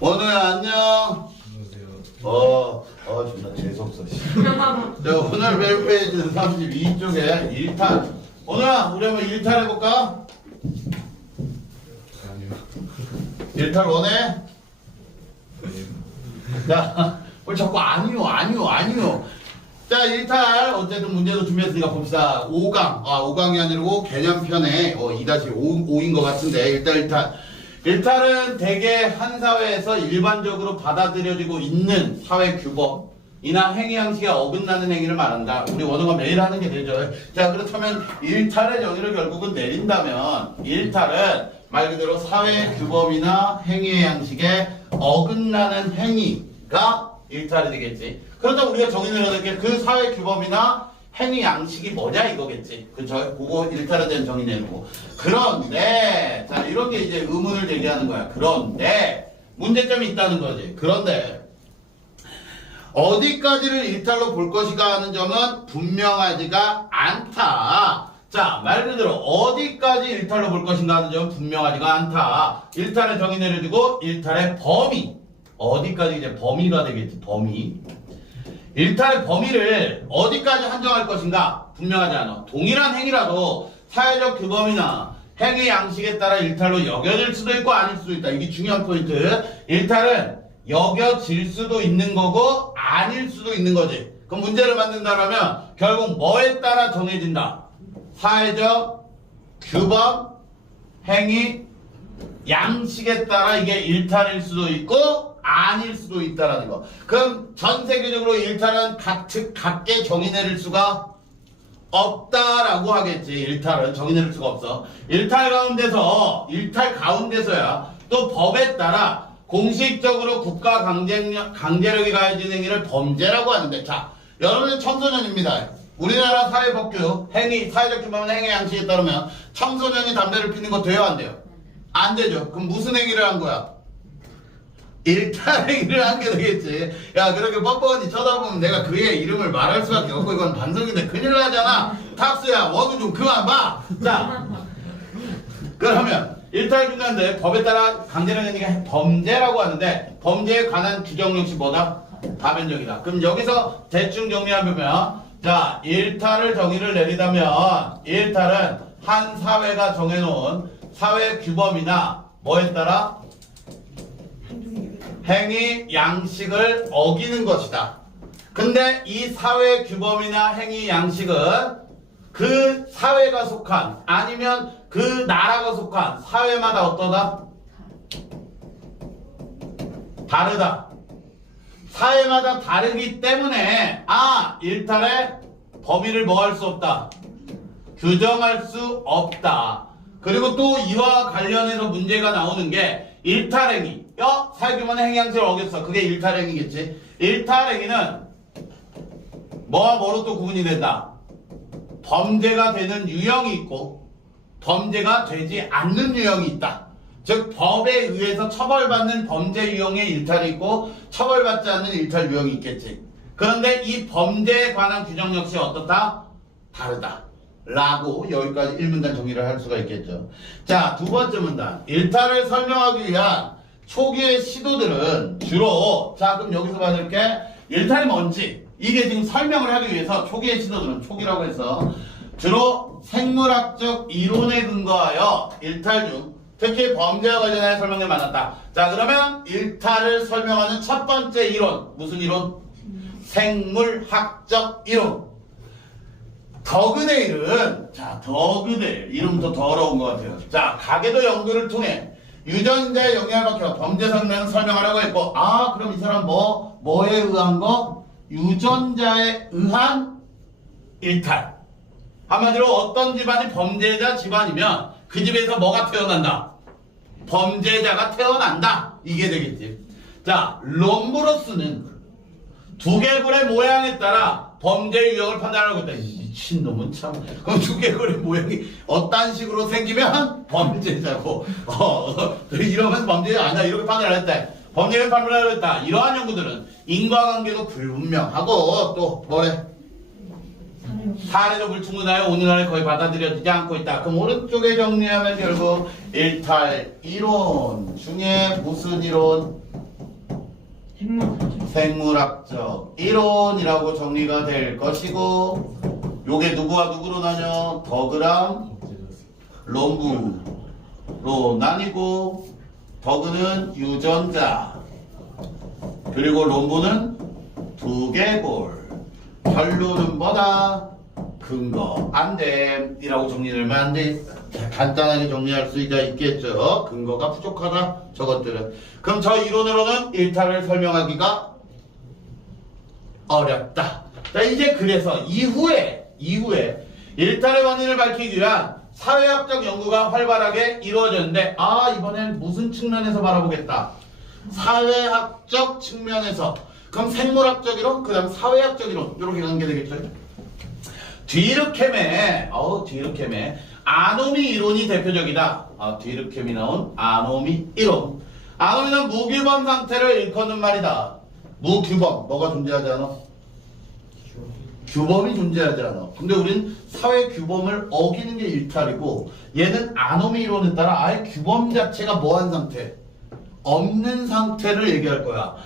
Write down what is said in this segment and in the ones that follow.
원우야 안녕. 안녕하세요. 어, 어 존나 재수없어. 씨. 자 오늘 배울 페이지는 32쪽에 1탈. 원우야 우리 한번 1탈 해볼까? 아니요. 1탈 원해? 네. 자, 뭘 자꾸 아니요, 아니요, 아니요. 자, 1탈, 어쨌든 문제도 준비했으니까 봅시다. 5강, 아, 5강이 아니고 개념편에, 어, 2-5, 5인 것 같은데, 일단 1탈. 1탈은 대개 한 사회에서 일반적으로 받아들여지고 있는 사회 규범 이나 행위 형식에 어긋나는 행위를 말한다. 우리 원어가 매일 하는 게 되죠. 자, 그렇다면 1탈의 정의를 결국은 내린다면, 1탈은 말 그대로 사회 규범이나 행위의 양식에 어긋나는 행위가 일탈이 되겠지. 그렇다면 우리가 정의를 될게그 사회 규범이나 행위 양식이 뭐냐 이거겠지. 그쵸? 그거 일탈에 대한 정의 내놓고. 그런데, 자, 이런 게 이제 의문을 제기하는 거야. 그런데, 문제점이 있다는 거지. 그런데, 어디까지를 일탈로 볼 것인가 하는 점은 분명하지가 않다. 자, 말 그대로 어디까지 일탈로 볼 것인가 하는 점은 분명하지가 않다. 일탈의 정의 내려주고 일탈의 범위. 어디까지 이제 범위가 되겠지, 범위. 일탈의 범위를 어디까지 한정할 것인가 분명하지 않아. 동일한 행위라도 사회적 규범이나 행위 양식에 따라 일탈로 여겨질 수도 있고 아닐 수도 있다. 이게 중요한 포인트. 일탈은 여겨질 수도 있는 거고 아닐 수도 있는 거지. 그럼 문제를 만든다면 결국 뭐에 따라 정해진다. 사회적 규범, 행위, 양식에 따라 이게 일탈일 수도 있고 아닐 수도 있다라는 거. 그럼 전 세계적으로 일탈은 각측 각계 정의 내릴 수가 없다라고 하겠지. 일탈은 정의 내릴 수가 없어. 일탈 가운데서 일탈 가운데서야 또 법에 따라 공식적으로 국가 강제력, 강제력이 가해진 행위를 범죄라고 하는데 자 여러분은 청소년입니다. 우리나라 사회법규 행위 사회적 규범은 행위 양식에 따르면 청소년이 담배를 피는 거 돼요 안 돼요? 안 되죠. 그럼 무슨 행위를 한 거야? 일탈 행위를 한게 되겠지. 야 그렇게 뻔뻔히 쳐다보면 내가 그의 이름을 말할 수밖에 없고 이건 반성인데 큰일 나잖아. 탁수야 원우 좀 그만 봐. 자 그러면 일탈 중간데 법에 따라 강제력 행위가 범죄라고 하는데 범죄에 관한 규정 역시 뭐다? 다변적이다. 그럼 여기서 대충 정리하면 자 일탈을 정의를 내리다면 일탈은 한 사회가 정해놓은 사회 규범이나 뭐에 따라 행위 양식을 어기는 것이다. 근데 이 사회 규범이나 행위 양식은 그 사회가 속한 아니면 그 나라가 속한 사회마다 어떠다? 다르다. 사회마다 다르기 때문에 아 일탈의 범위를 뭐 할 수 없다. 규정할 수 없다. 그리고 또 이와 관련해서 문제가 나오는 게 일탈행위. 어? 사회규모는 행위양식을 어겼어. 그게 일탈행위겠지. 일탈행위는 뭐와 뭐로 또 구분이 된다. 범죄가 되는 유형이 있고 범죄가 되지 않는 유형이 있다. 즉 법에 의해서 처벌받는 범죄 유형의 일탈이 있고 처벌받지 않는 일탈 유형이 있겠지. 그런데 이 범죄에 관한 규정 역시 어떻다? 다르다. 라고 여기까지 1문단 정리를 할 수가 있겠죠. 자, 두 번째 문단. 일탈을 설명하기 위한 초기의 시도들은 주로 자, 그럼 여기서 받을게 일탈이 뭔지 이게 지금 설명을 하기 위해서 초기의 시도들은 초기라고 해서 주로 생물학적 이론에 근거하여 일탈 중 특히 범죄와 관련해 설명이 많았다. 자, 그러면 일탈을 설명하는 첫 번째 이론 무슨 이론? 생물학적 이론. 더그데일은 자 더그데일 이름부터 더러운 것 같아요. 자 가계도 연구를 통해 유전자의 영향을 받겨 범죄 성능을 설명하려고 했고 아 그럼 이 사람 뭐 뭐에 의한 거 유전자에 의한 일탈. 한마디로 어떤 집안이 범죄자 집안이면 그 집에서 뭐가 태어난다. 범죄자가 태어난다. 이게 되겠지. 자 롬브로스는 두개골의 모양에 따라 범죄 유형을 판단하고 있다. 이 미친놈은 참. 그럼 두개골의 모양이 어떤 식으로 생기면 범죄자고, 어, 이러면 범죄자 아니야. 이렇게 판단을 했다. 범죄를 판단을 했다. 이러한 연구들은 인과관계도 불분명하고 또 뭐래? 사례도 불충분하여 오늘날에 거의 받아들여지지 않고 있다. 그럼 오른쪽에 정리하면 결국 일탈 이론 중에 무슨 이론? 생물 생물학적 이론이라고 정리가 될 것이고 요게 누구와 누구로 나뉘어? 더그랑 롬부로 나뉘고 더그는 유전자. 그리고 롬부는 두개골. 결론은 뭐다? 근거 안됨이라고 정리를 하면 안돼. 간단하게 정리할 수가 있겠죠? 근거가 부족하다 저것들은. 그럼 저 이론으로는 일탈을 설명하기가 어렵다. 자 이제 그래서 이후에 이후에 일탈의 원인을 밝히기 위한 사회학적 연구가 활발하게 이루어졌는데 아 이번엔 무슨 측면에서 바라보겠다. 사회학적 측면에서. 그럼 생물학적 이론 그 다음 사회학적 이론 이렇게 가는 게 되겠죠? 뒤르켐의 어우 뒤르켐의 아노미 이론이 대표적이다. 아, 뒤르켐이 나온 아노미 이론. 아노미는 무규범 상태를 일컫는 말이다. 무규범 뭐가 존재하지 않아? 규범이 존재하지 않아. 근데 우린 사회 규범을 어기는 게 일탈이고 얘는 아노미 이론에 따라 아예 규범 자체가 뭐한 상태? 없는 상태를 얘기할 거야.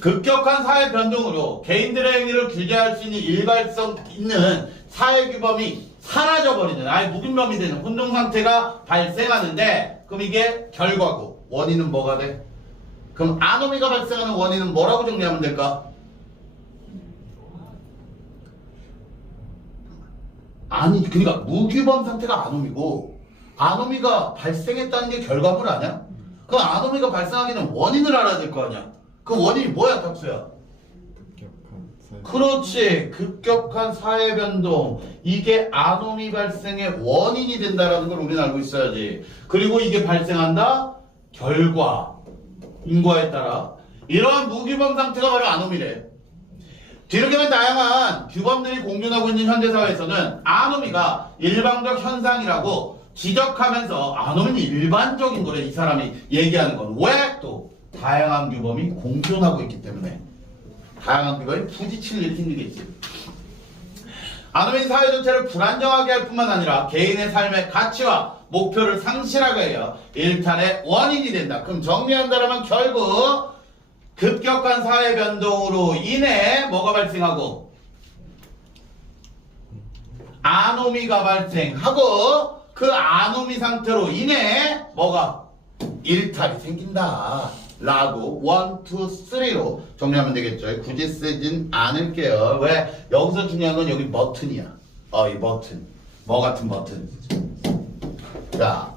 급격한 사회 변동으로 개인들의 행위를 규제할 수 있는 일발성 있는 사회 규범이 사라져 버리는 아예 무균범이 되는 혼동 상태가 발생하는데 그럼 이게 결과고 원인은 뭐가 돼? 그럼 아노미가 발생하는 원인은 뭐라고 정리하면 될까? 아니 그러니까 무규범 상태가 아노미고 아노미가 발생했다는 게 결과물 아니야? 그럼 아노미가 발생하기는 원인을 알아야 될 거 아니야? 그 원인이 뭐야 탁수야? 그렇지. 급격한 사회 변동. 이게 아노미 발생의 원인이 된다라는 걸 우리는 알고 있어야지. 그리고 이게 발생한다? 결과. 인과에 따라. 이러한 무규범 상태가 바로 아노미래 뒤르게는 다양한 규범들이 공존하고 있는 현대사회에서는 아노미가 일방적 현상이라고 지적하면서 아노미는 일반적인 거래 이 사람이 얘기하는 건. 왜? 또 다양한 규범이 공존하고 있기 때문에. 다양한 규범이 부딪히는 일이 생기겠지. 아노미는 사회 전체를 불안정하게 할 뿐만 아니라 개인의 삶의 가치와 목표를 상실하게 해요 일탈의 원인이 된다. 그럼 정리한다면 결국 급격한 사회 변동으로 인해 뭐가 발생하고? 아노미가 발생하고 그 아노미 상태로 인해 뭐가? 일탈이 생긴다. 라고 원, 투, 쓰리로 정리하면 되겠죠. 굳이 쓰진 않을게요. 왜? 여기서 중요한 건 여기 버튼이야. 어 이 버튼. 뭐 같은 버튼? 자.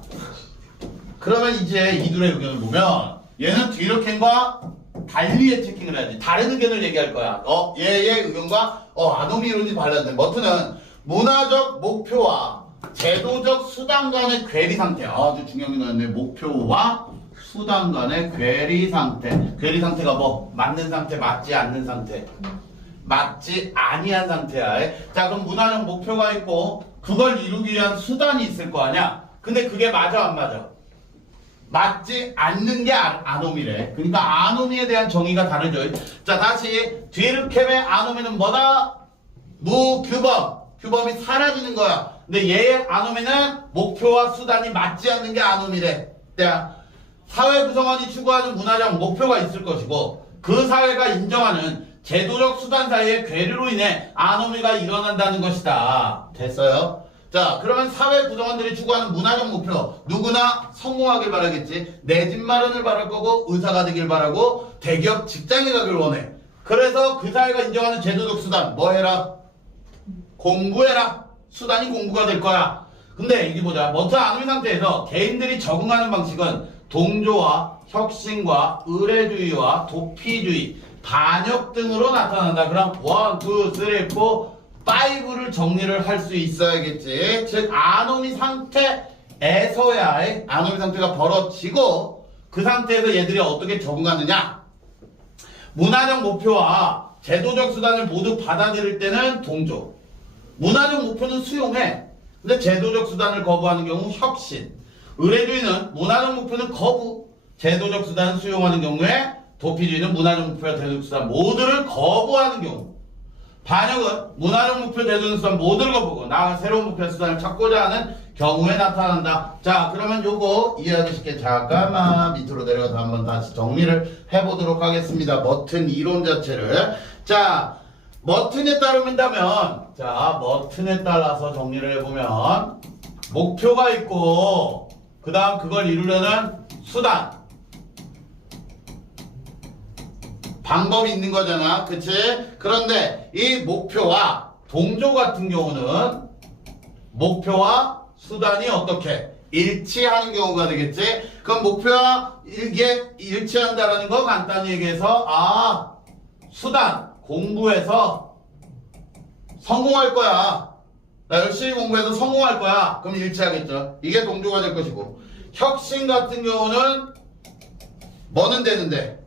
그러면 이제 이둘의 의견을 보면 얘는 뒤로 캔과 달리의 체킹을 해야지. 다른 의견을 얘기할 거야. 어? 얘의 의견과? 어 아노미 이론이 달랐는데 머트는 문화적 목표와 제도적 수단 간의 괴리 상태. 아주 중요한 게 나왔네? 목표와 수단 간의 괴리 상태. 괴리 상태가 뭐? 맞는 상태 맞지 않는 상태. 맞지 아니한 상태야 자 그럼 문화적 목표가 있고 그걸 이루기 위한 수단이 있을 거 아니야. 근데 그게 맞아 안 맞아 맞지 않는 게 아- 아노미래. 그러니까 아노미에 대한 정의가 다르죠. 자, 다시 뒤르켐의 아노미는 뭐다? 무규범. 규범이 사라지는 거야. 근데 얘의 아노미는 목표와 수단이 맞지 않는 게 아노미래. 자, 사회 구성원이 추구하는 문화적 목표가 있을 것이고 그 사회가 인정하는 제도적 수단 사이의 괴리로 인해 아노미가 일어난다는 것이다. 됐어요? 자, 그러면 사회 구성원들이 추구하는 문화적 목표 누구나 성공하길 바라겠지. 내 집 마련을 바랄 거고 의사가 되길 바라고 대기업 직장에 가길 원해. 그래서 그 사회가 인정하는 제도적 수단 뭐 해라? 공부해라. 수단이 공부가 될 거야. 근데 이게 보자. 먼트 아노미 상태에서 개인들이 적응하는 방식은 동조와 혁신과 의례주의와 도피주의, 반역 등으로 나타난다. 그럼 원, 투, 쓰리, 포, 파이브를 정리를 할 수 있어야겠지. 즉 아노미 상태에서야 아노미 상태가 벌어지고 그 상태에서 얘들이 어떻게 적응하느냐? 문화적 목표와 제도적 수단을 모두 받아들일 때는 동조. 문화적 목표는 수용해. 근데 제도적 수단을 거부하는 경우 혁신. 의례주의는 문화적 목표는 거부. 제도적 수단을 수용하는 경우에 도피주의는 문화적 목표와 제도적 수단 모두를 거부하는 경우. 반역은 문화적 목표 제도적 수단 모두를 거부하고 나아가 새로운 목표 수단을 찾고자 하는 경우에 나타난다. 자, 그러면 요거 이해하기 쉽게 잠깐만 밑으로 내려가서 한번 더. 다시 정리를 해보도록 하겠습니다. 머튼 이론 자체를. 자, 머튼에 따르면다면, 자, 머튼에 따라서 정리를 해보면, 목표가 있고, 그 다음 그걸 이루려는 수단. 방법이 있는 거잖아. 그치? 그런데 이 목표와 동조 같은 경우는 목표와 수단이 어떻게 일치하는 경우가 되겠지? 그럼 목표와 이게 일치한다라는 거 간단히 얘기해서 아 수단 공부해서 성공할 거야. 나 열심히 공부해서 성공할 거야. 그럼 일치하겠죠. 이게 동조가 될 것이고 혁신 같은 경우는 뭐는 되는데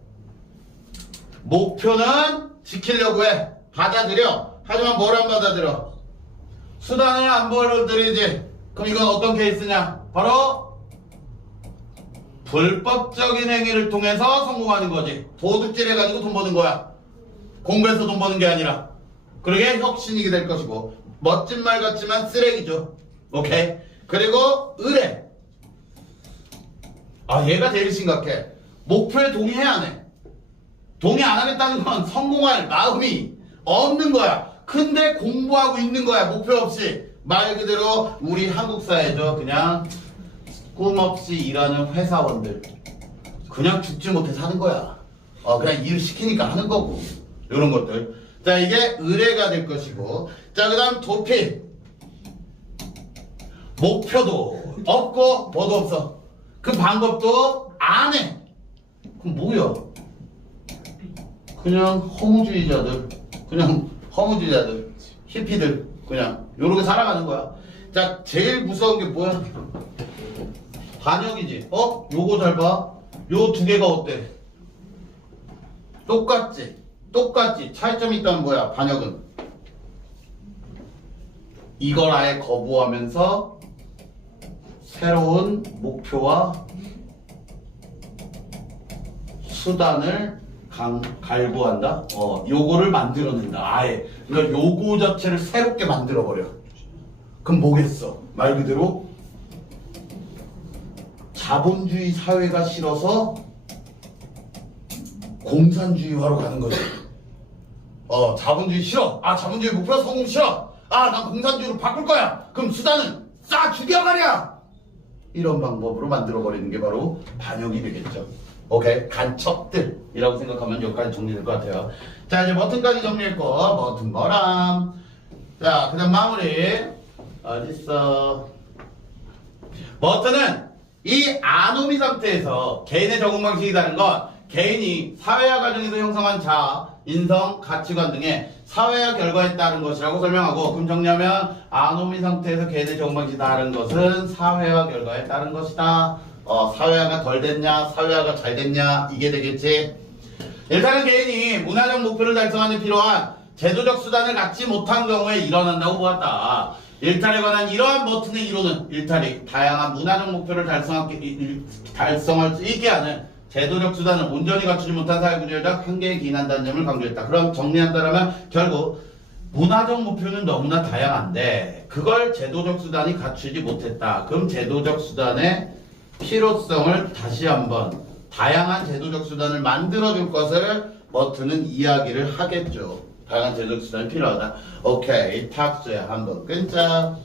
목표는 지키려고 해. 받아들여. 하지만 뭘 안 받아들여? 수단을 안 받아들이지. 그럼 이건 어떤 케이스냐? 바로 불법적인 행위를 통해서 성공하는 거지. 도둑질 해가지고 돈 버는 거야. 공부해서 돈 버는 게 아니라. 그러게 혁신이게 될 것이고. 멋진 말 같지만 쓰레기죠. 오케이? 그리고 의뢰. 아, 얘가 제일 심각해. 목표에 동의해 안 해? 동의 안 하겠다는 건 성공할 마음이 없는 거야. 근데 공부하고 있는 거야. 목표 없이. 말 그대로 우리 한국 사회죠. 그냥 꿈 없이 일하는 회사원들. 그냥 죽지 못해 사는 거야. 어, 그냥 일 시키니까 하는 거고. 이런 것들. 자, 이게 의뢰가 될 것이고. 자, 그 다음 도피. 목표도 없고, 뭐도 없어. 그 방법도 안 해. 그럼 뭐야? 그냥 허무주의자들, 그냥 허무주의자들, 히피들, 그냥 요렇게 살아가는 거야. 자, 제일 무서운 게 뭐야? 반역이지. 어? 요거 잘 봐. 요 두 개가 어때? 똑같지? 똑같지? 차이점이 있다면 뭐야? 반역은. 이걸 아예 거부하면서 새로운 목표와 수단을 강, 갈구한다? 어, 요거를 만들어낸다. 아예. 그러니까 요거 자체를 새롭게 만들어버려. 그럼 뭐겠어? 말 그대로 자본주의 사회가 싫어서 공산주의화로 가는 거지. 어, 자본주의 싫어. 아, 자본주의 목표 성공 싫어. 아, 난 공산주의로 바꿀 거야. 그럼 수단은 싸 죽여버려. 이런 방법으로 만들어버리는 게 바로 반역이 되겠죠. 오케이. 간첩들이라고 생각하면 여기까지 정리될 것 같아요. 자, 이제 버튼까지 정리했고, 버튼 뭐람. 자, 그 다음 마무리. 어딨어. 버튼은 이 아노미 상태에서 개인의 적응 방식이 다른 건 개인이 사회화 과정에서 형성한 자아, 인성, 가치관 등의 사회화 결과에 따른 것이라고 설명하고 그럼 정리하면 아노미 상태에서 개인의 적응 방식이 다른 것은 사회화 결과에 따른 것이다. 어, 사회화가 덜 됐냐, 사회화가 잘 됐냐 이게 되겠지. 일단은 개인이 문화적 목표를 달성하는 데 필요한 제도적 수단을 갖지 못한 경우에 일어난다고 보았다. 일탈에 관한 이러한 버튼의 이론은 일탈이 다양한 문화적 목표를 달성할 수 있게 하는 제도적 수단을 온전히 갖추지 못한 사회 구조적 한계에 기인한다는 점을 강조했다. 그럼 정리한다면 결국 문화적 목표는 너무나 다양한데 그걸 제도적 수단이 갖추지 못했다. 그럼 제도적 수단의 필요성을 다시 한번 다양한 제도적 수단을 만들어줄 것을 버튼은 이야기를 하겠죠. 다양한 제도적 수단이 필요하다. 오케이, 탁수야 한번 끊자.